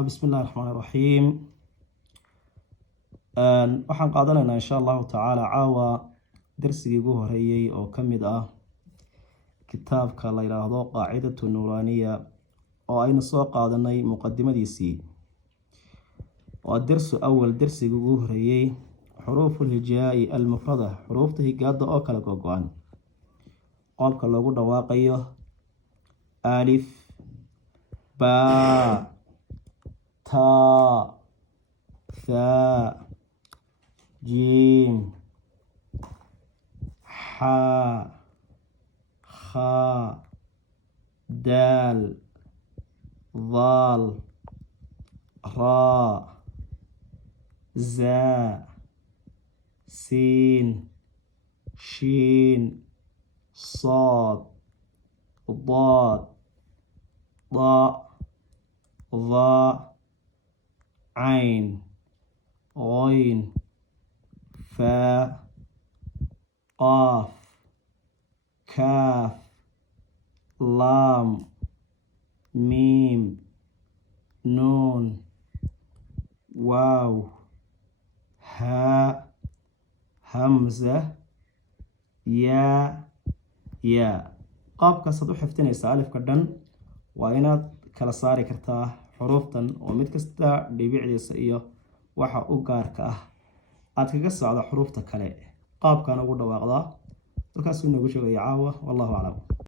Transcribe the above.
بسم الله الرحمن الرحيم. waxaan qaadanaynaa insha allahu tacaala caawa darsigii ugu horeeyey oo ka mid ah kitaabka la yidhaahdo qaacidatu nuuraaniya oo aynu soo qaadanay muqadimadiisii. waa darsu awal, darsigii ugu horeeyey xuruufu lhijaa'i almufrada, xuruufta higaada oo kala gogo-an, qoobka loogu dhawaaqayo alif, baa, taa, ثاء، جيم، حاء، خاء، دال، ضال، راء، زاء، سين، شين، صاد، ضاد، ضاء، ظاء، عين، غين، فاء، قاف، كاف، لام، ميم، نون، واو، هاء، همزة، ياء، ياء. qaabkaas aad u xifdinaysaa alifka dhan waa inaad kala saari kartaa xuruuftan oo mid kasta dhibicdiisa iyo waxa u gaarka ah aad kaga socdo xuruufta kale. qaabkan ugu dhawaaqdaa halkaasuu noogu sheegaya caawa. wallahu aclam.